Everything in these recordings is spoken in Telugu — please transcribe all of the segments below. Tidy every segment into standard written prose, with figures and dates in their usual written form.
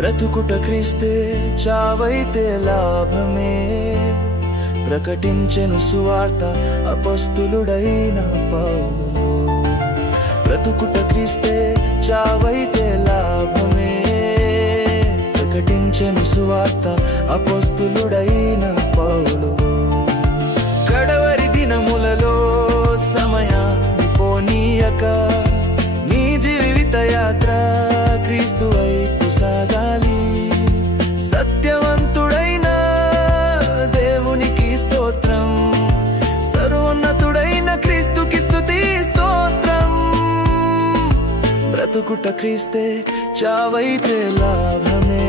బ్రతుకుట క్రీస్తే చావైతే లాభమే ప్రకటించెను సువార్త అపొస్తలుడైన పౌలు బ్రతుకుట క్రీస్తే చావైతే లాభమే ప్రకటించెను సువార్త అపొస్తలుడైన పౌలు కడవరి దినములలో సమయాన్ని పోనీయక నీ జీవిత యాత్ర క్రీస్తు వైపు సాగాలి సత్యవంతుడైన దేవునికి స్తోత్రం సర్వోన్నతుడైన క్రీస్తుకి స్తుతి స్తోత్రం బ్రతుకుట క్రీస్తే చావైతే లాభమే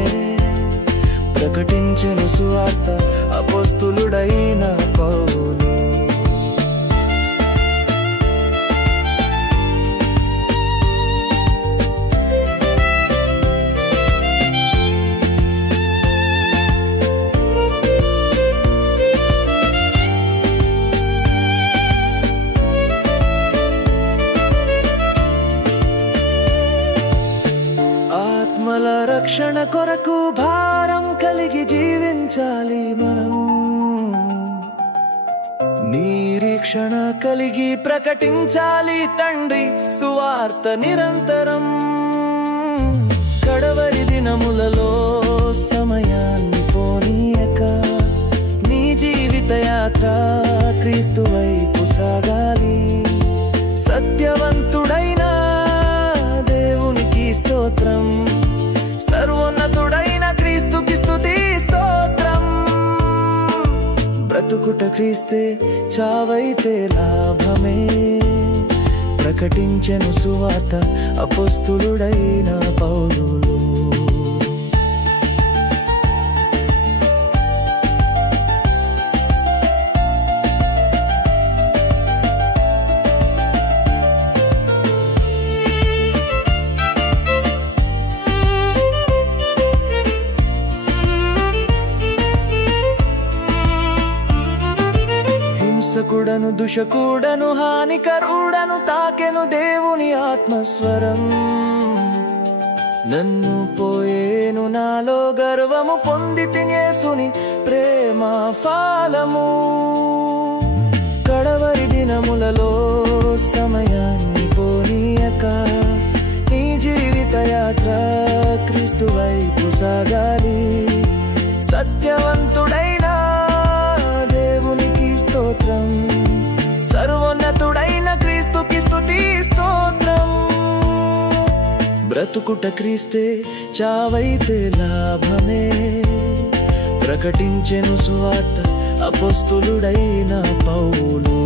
ప్రకటించెను సువార్త అపొస్తలుడైన పౌలు ఆత్మల రక్షణ కొరకు భారం కలిగి జీవించాలి మనం నిరీక్షణ కలిగి ప్రకటించాలి తండ్రి సువార్త నిరంతరం కడవరి దినములలో సమయాన్ని పోనీయక నీ జీవిత యాత్ర క్రీస్తు వైపు సాగాలి సత్యవంతుడైన దేవునికి స్తోత్రం సర్వోన్నతుడైన క్రీస్తుకి స్తుతి స్తోత్రం బ్రతుకుట క్రీస్తే చావైతే లాభమే ప్రకటించెను సువార్త అపొస్తలుడైన పౌలు హింసకుడను దుషకుడను హానికరుడను తాకెను దేవుని ఆత్మస్వరం నన్ను పోయేను నాలో గర్వము పొందితి యేసుని ప్రేమ ఫలము కడవరి దినములలో సమయాన్ని పోనీయక నీ జీవిత యాత్ర క్రీస్తు వైపు సాగాలి సత్యవంతుడైన దేవునికి స్తోత్రం సర్వోన్నతుడైన క్రీస్తుకి స్తుతి స్తోత్రం బ్రతుకుట క్రీస్తే చావైతే లాభమే ప్రకటించెను సువార్త అపొస్తలుడైన పౌలు